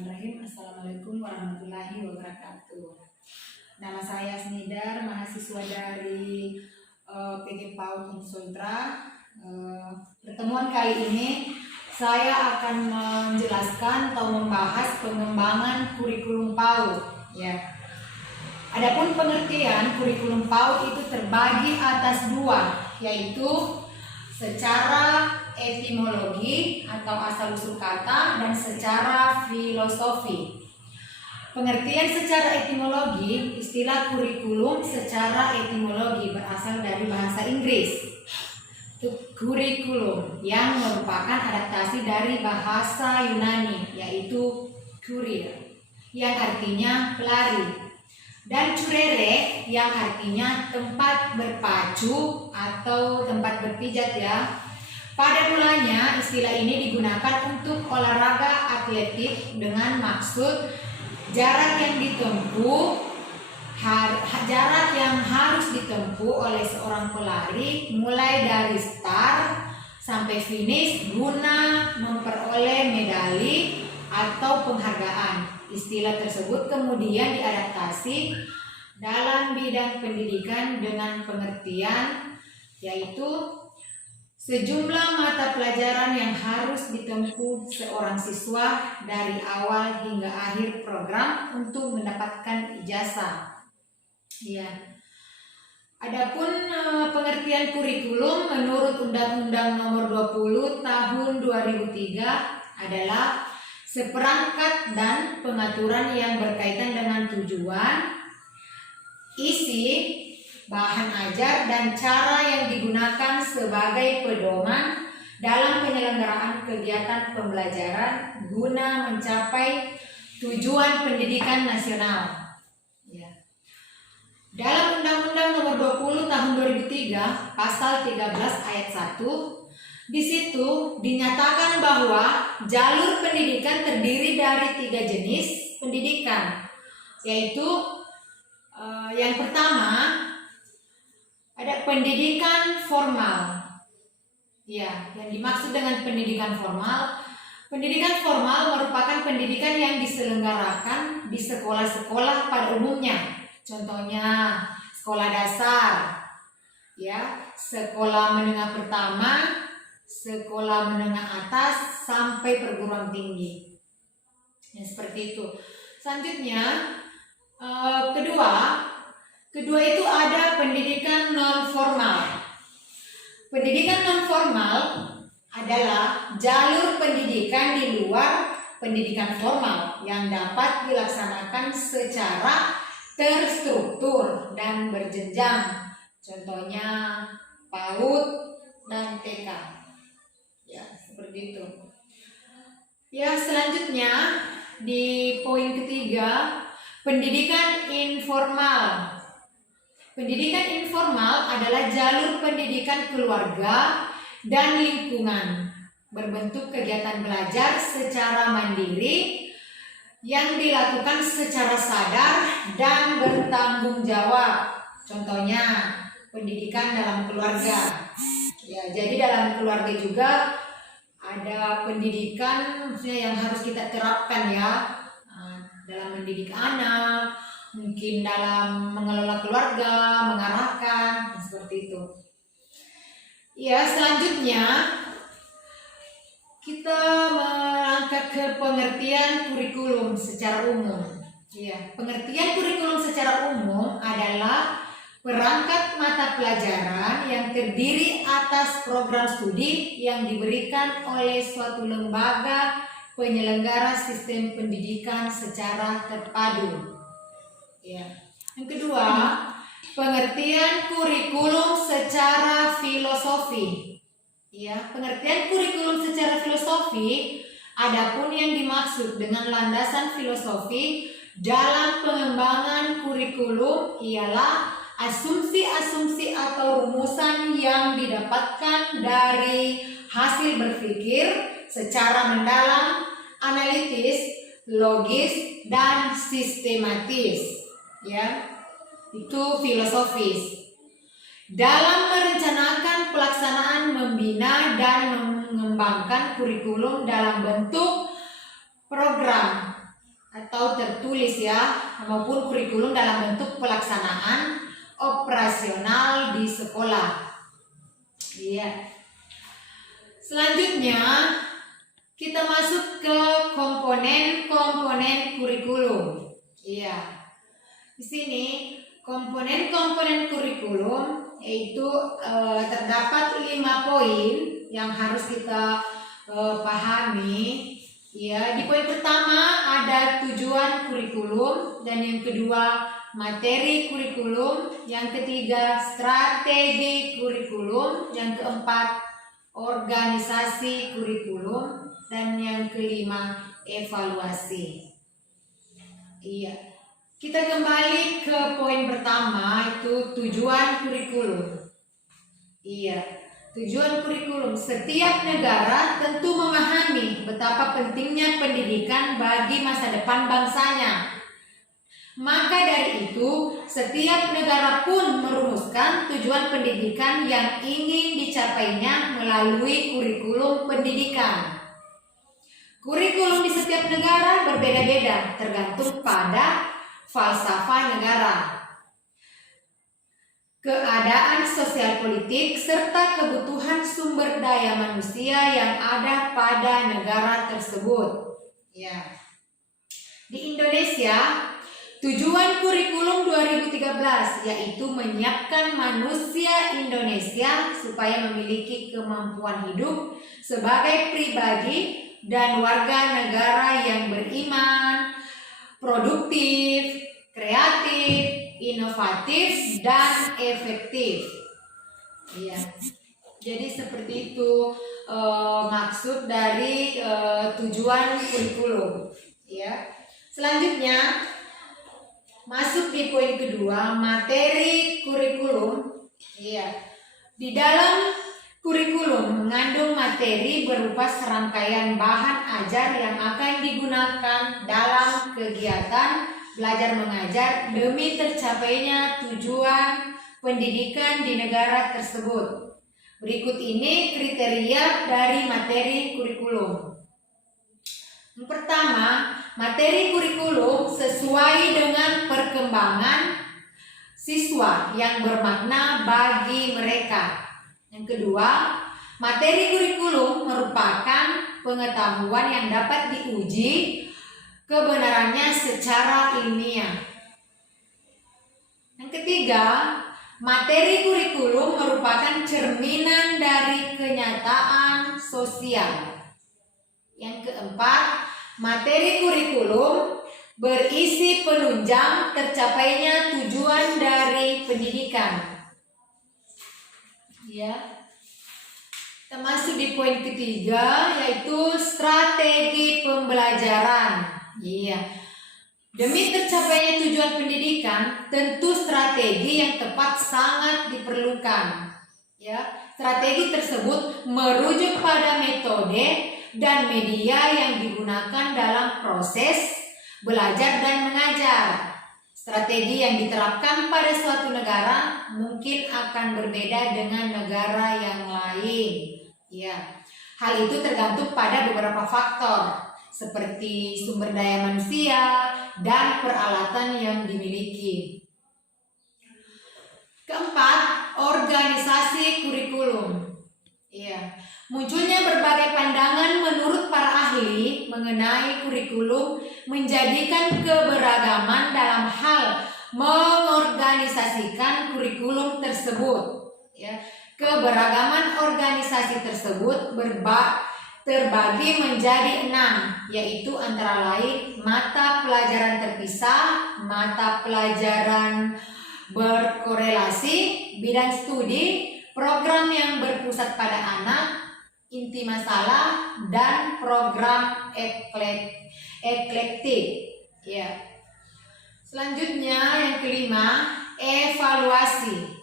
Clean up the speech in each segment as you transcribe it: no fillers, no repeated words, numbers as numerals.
Bismillahirrahmanirrahim. Assalamualaikum warahmatullahi wabarakatuh. Nama saya Snidar, mahasiswa dari PG PAUD Insultra. Pertemuan kali ini saya akan menjelaskan atau membahas pengembangan kurikulum PAUD. Ya. Adapun pengertian kurikulum PAUD itu terbagi atas dua, yaitu secara etimologi atau asal-usul kata dan secara filosofi. Pengertian secara etimologi, istilah kurikulum secara etimologi berasal dari bahasa Inggris. Kurikulum yang merupakan adaptasi dari bahasa Yunani, yaitu kurir, yang artinya pelari, dan curere yang artinya tempat berpacu atau tempat berpijat ya. Pada mulanya istilah ini digunakan untuk olahraga atletik dengan maksud jarak yang harus ditempuh oleh seorang pelari mulai dari start sampai finish guna memperoleh medali atau penghargaan. Istilah tersebut kemudian diadaptasi dalam bidang pendidikan dengan pengertian yaitu sejumlah mata pelajaran yang harus ditempuh seorang siswa dari awal hingga akhir program untuk mendapatkan ijazah. Ya. Adapun pengertian kurikulum menurut Undang-Undang Nomor 20 Tahun 2003 adalah seperangkat dan pengaturan yang berkaitan dengan tujuan, isi, bahan ajar, dan cara yang digunakan sebagai pedoman dalam penyelenggaraan kegiatan pembelajaran guna mencapai tujuan pendidikan nasional. Ya. Dalam Undang-Undang Nomor 20 Tahun 2003 Pasal 13 Ayat 1, di situ dinyatakan bahwa jalur pendidikan terdiri dari 3 jenis pendidikan, yaitu yang pertama ada pendidikan formal. Ya, yang dimaksud dengan pendidikan formal merupakan pendidikan yang diselenggarakan di sekolah-sekolah pada umumnya. Contohnya sekolah dasar, ya, sekolah menengah pertama, sekolah menengah atas sampai perguruan tinggi. Ya, seperti itu. Selanjutnya kedua itu ada pendidikan non formal. Pendidikan non formal adalah jalur pendidikan di luar pendidikan formal yang dapat dilaksanakan secara terstruktur dan berjenjang. Contohnya PAUD dan TK. Ya, seperti itu. Ya, selanjutnya di poin ketiga, pendidikan informal. Pendidikan informal adalah jalur pendidikan keluarga dan lingkungan berbentuk kegiatan belajar secara mandiri yang dilakukan secara sadar dan bertanggung jawab. Contohnya pendidikan dalam keluarga. Ya, jadi dalam keluarga juga ada pendidikan maksudnya yang harus kita terapkan ya, dalam mendidik anak, mungkin dalam mengelola keluarga, mengarahkan, seperti itu. Ya, selanjutnya kita melangkah ke pengertian kurikulum secara umum. Ya, pengertian kurikulum secara umum adalah perangkat mata pelajaran yang terdiri atas program studi yang diberikan oleh suatu lembaga penyelenggara sistem pendidikan secara terpadu. Ya. Yang kedua, pengertian kurikulum secara filosofi. Ya, pengertian kurikulum secara filosofi adapun yang dimaksud dengan landasan filosofi dalam pengembangan kurikulum ialah asumsi-asumsi atau rumusan yang didapatkan dari hasil berpikir secara mendalam, analitis, logis, dan sistematis. Ya, itu filosofis. Dalam merencanakan pelaksanaan membina dan mengembangkan kurikulum dalam bentuk program tertulis ya, maupun kurikulum dalam bentuk pelaksanaan operasional di sekolah. Iya. Selanjutnya kita masuk ke komponen-komponen kurikulum. Iya. Di sini komponen-komponen kurikulum yaitu terdapat 5 poin yang harus kita pahami. Ya, di poin pertama ada tujuan kurikulum, dan yang kedua materi kurikulum, yang ketiga strategi kurikulum, yang keempat organisasi kurikulum, dan yang kelima evaluasi. Iya. Kita kembali ke poin pertama, itu tujuan kurikulum. Iya, tujuan kurikulum. Setiap negara tentu memahami betapa pentingnya pendidikan bagi masa depan bangsanya. Maka dari itu, setiap negara pun merumuskan tujuan pendidikan yang ingin dicapainya melalui kurikulum pendidikan. Kurikulum di setiap negara berbeda-beda, tergantung pada falsafah negara, keadaan sosial politik, serta kebutuhan sumber daya manusia yang ada pada negara tersebut. Ya. Di Indonesia, tujuan kurikulum 2013 yaitu menyiapkan manusia Indonesia supaya memiliki kemampuan hidup sebagai pribadi dan warga negara yang beriman, produktif, kreatif, inovatif, dan efektif. Iya. Jadi seperti itu maksud dari tujuan kurikulum. Ya. Selanjutnya masuk di poin kedua, materi kurikulum. Iya. Di dalam kurikulum mengandung materi berupa serangkaian bahan ajar yang akan digunakan dalam kegiatan belajar mengajar demi tercapainya tujuan pendidikan di negara tersebut. Berikut ini kriteria dari materi kurikulum. Yang pertama, materi kurikulum sesuai dengan perkembangan siswa yang bermakna bagi mereka. Yang kedua, materi kurikulum merupakan pengetahuan yang dapat diuji kebenarannya secara ilmiah. Yang ketiga, materi kurikulum merupakan cerminan dari kenyataan sosial. Yang keempat, materi kurikulum berisi penunjang tercapainya tujuan dari pendidikan. Ya. Kita masuk di poin ketiga, yaitu strategi pembelajaran. Iya. Demi tercapainya tujuan pendidikan, tentu strategi yang tepat sangat diperlukan. Ya, strategi tersebut merujuk pada metode dan media yang digunakan dalam proses belajar dan mengajar. Strategi yang diterapkan pada suatu negara mungkin akan berbeda dengan negara yang lain. Ya, hal itu tergantung pada beberapa faktor seperti sumber daya manusia dan peralatan yang dimiliki. Keempat, organisasi kurikulum. Ya, munculnya berbagai pandangan menurut para ahli mengenai kurikulum menjadikan keberagaman dalam hal mengorganisasikan kurikulum tersebut. Ya, keberagaman organisasi tersebut terbagi menjadi 6, yaitu antara lain mata pelajaran terpisah, mata pelajaran berkorelasi, bidang studi, program yang berpusat pada anak, inti masalah, dan program eklektik. Ya. Selanjutnya yang kelima, evaluasi.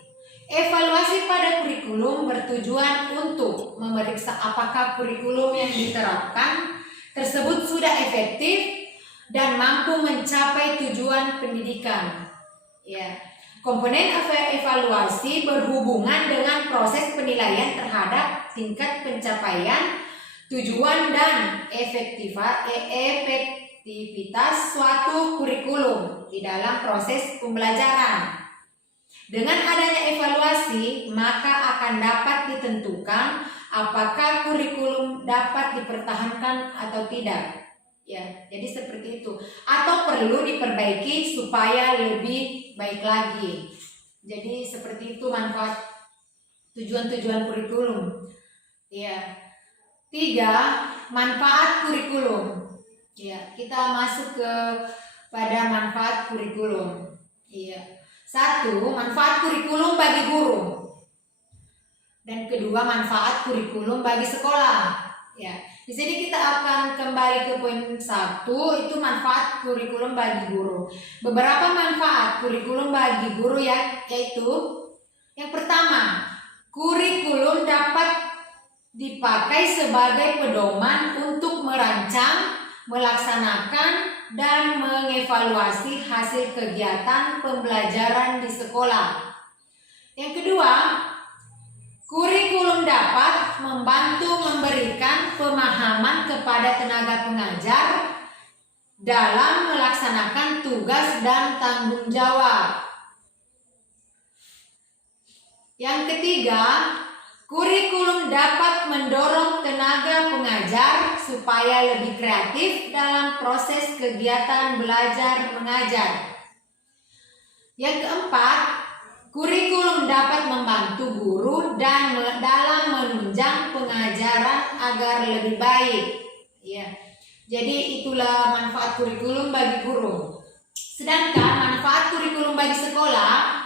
Evaluasi pada kurikulum bertujuan untuk memeriksa apakah kurikulum yang diterapkan tersebut sudah efektif dan mampu mencapai tujuan pendidikan. Ya. Komponen evaluasi berhubungan dengan proses penilaian terhadap tingkat pencapaian tujuan dan efektivitas efektivitas suatu kurikulum di dalam proses pembelajaran. Dengan adanya evaluasi, maka akan dapat ditentukan apakah kurikulum dapat dipertahankan atau tidak. Ya, jadi seperti itu. Atau perlu diperbaiki supaya lebih baik lagi. Jadi seperti itu manfaat tujuan-tujuan kurikulum. Ya. 3. Manfaat kurikulum. Ya, kita masuk pada manfaat kurikulum. Iya. 1. Manfaat kurikulum bagi guru. Dan kedua, manfaat kurikulum bagi sekolah. Ya. Di sini kita akan kembali ke poin 1, itu manfaat kurikulum bagi guru. Beberapa manfaat kurikulum bagi guru yaitu yang pertama, kurikulum dapat dipakai sebagai pedoman untuk merancang, melaksanakan, dan mengevaluasi hasil kegiatan pembelajaran di sekolah. Yang kedua, kurikulum dapat membantu memberikan pemahaman kepada tenaga pengajar dalam melaksanakan tugas dan tanggung jawab. Yang ketiga, kurikulum dapat mendorong tenaga pengajar supaya lebih kreatif dalam proses kegiatan belajar mengajar. Yang keempat, kurikulum dapat membantu guru dalam menunjang pengajaran agar lebih baik. Ya. Jadi itulah manfaat kurikulum bagi guru. Sedangkan manfaat kurikulum bagi sekolah.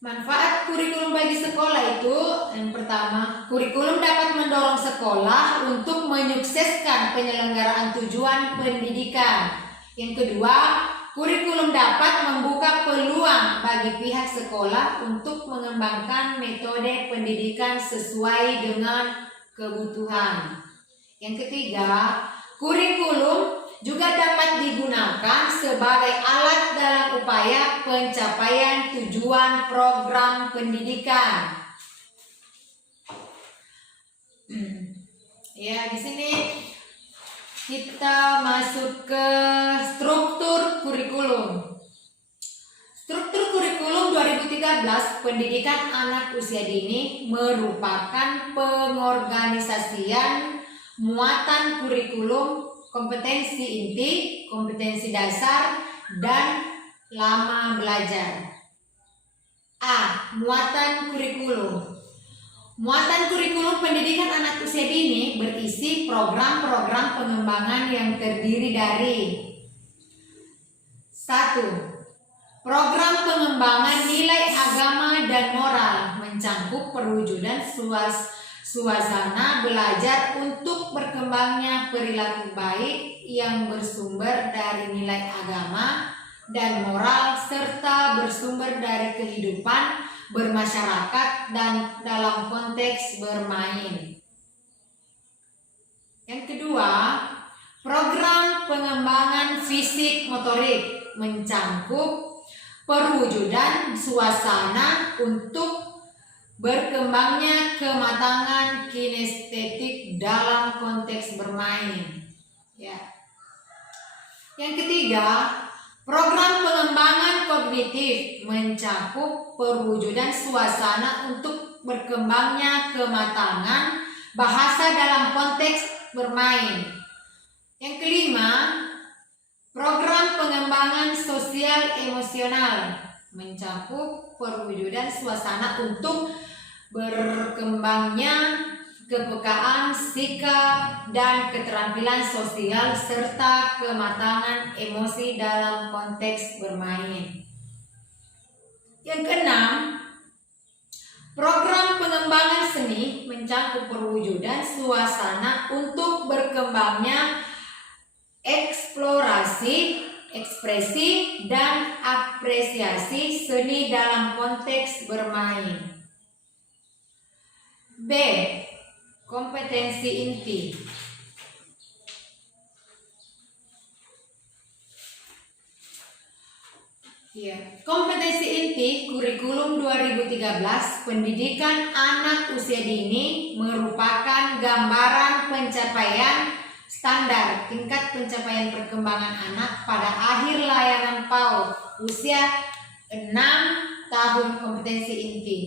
Manfaat kurikulum bagi sekolah itu yang pertama, kurikulum dapat mendorong sekolah untuk menyukseskan penyelenggaraan tujuan pendidikan. Yang kedua, kurikulum dapat membuka peluang bagi pihak sekolah untuk mengembangkan metode pendidikan sesuai dengan kebutuhan. Yang ketiga, kurikulum juga dapat digunakan sebagai alat dalam upaya pencapaian tujuan program pendidikan. Ya, di sini kita masuk ke struktur kurikulum. Struktur kurikulum 2013 pendidikan anak usia dini merupakan pengorganisasian muatan kurikulum, kompetensi inti, kompetensi dasar, dan lama belajar. A. Muatan kurikulum. Muatan kurikulum pendidikan anak usia dini berisi program-program pengembangan yang terdiri dari 1. Program pengembangan nilai agama dan moral mencangkup perwujudan suasana belajar untuk berkembangnya perilaku baik yang bersumber dari nilai agama dan moral serta bersumber dari kehidupan bermasyarakat dan dalam konteks bermain. Yang kedua, program pengembangan fisik motorik mencangkup perwujudan suasana untuk berkembangnya kematangan kinestetik dalam konteks bermain. Ya. Yang ketiga, program pengembangan kognitif mencakup perwujudan suasana untuk berkembangnya kematangan bahasa dalam konteks bermain. Yang kelima, program pengembangan sosial emosional mencakup perwujudan suasana untuk berkembangnya kepekaan, sikap, dan keterampilan sosial serta kematangan emosi dalam konteks bermain. Yang keenam, program pengembangan seni mencakup perwujudan suasana untuk berkembangnya eksplorasi, ekspresi, dan apresiasi seni dalam konteks bermain. B. Kompetensi inti. Kompetensi inti kurikulum 2013 pendidikan anak usia dini merupakan gambaran pencapaian standar tingkat pencapaian perkembangan anak pada akhir layanan PAUD usia 6 tahun. Kompetensi inti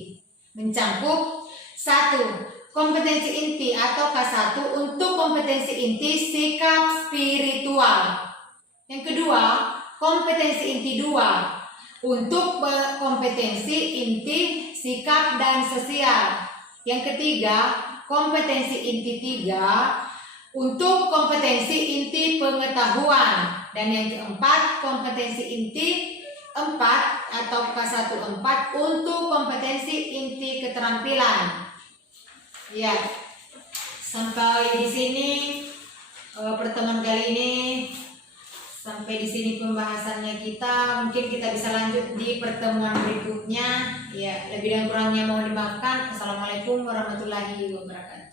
mencakup 1. Kompetensi inti atau K1 untuk kompetensi inti sikap spiritual. Yang kedua, kompetensi inti 2 untuk kompetensi inti sikap dan sosial. Yang ketiga, kompetensi inti 3 untuk kompetensi inti pengetahuan. Dan yang keempat, kompetensi inti 4 atau K1 4 untuk kompetensi inti keterampilan. Ya, sampai di sini pertemuan kali ini. Sampai di sini pembahasannya kita. Mungkin kita bisa lanjut di pertemuan berikutnya. Ya, lebih dan kurangnya mohon dimaafkan. Assalamualaikum warahmatullahi wabarakatuh.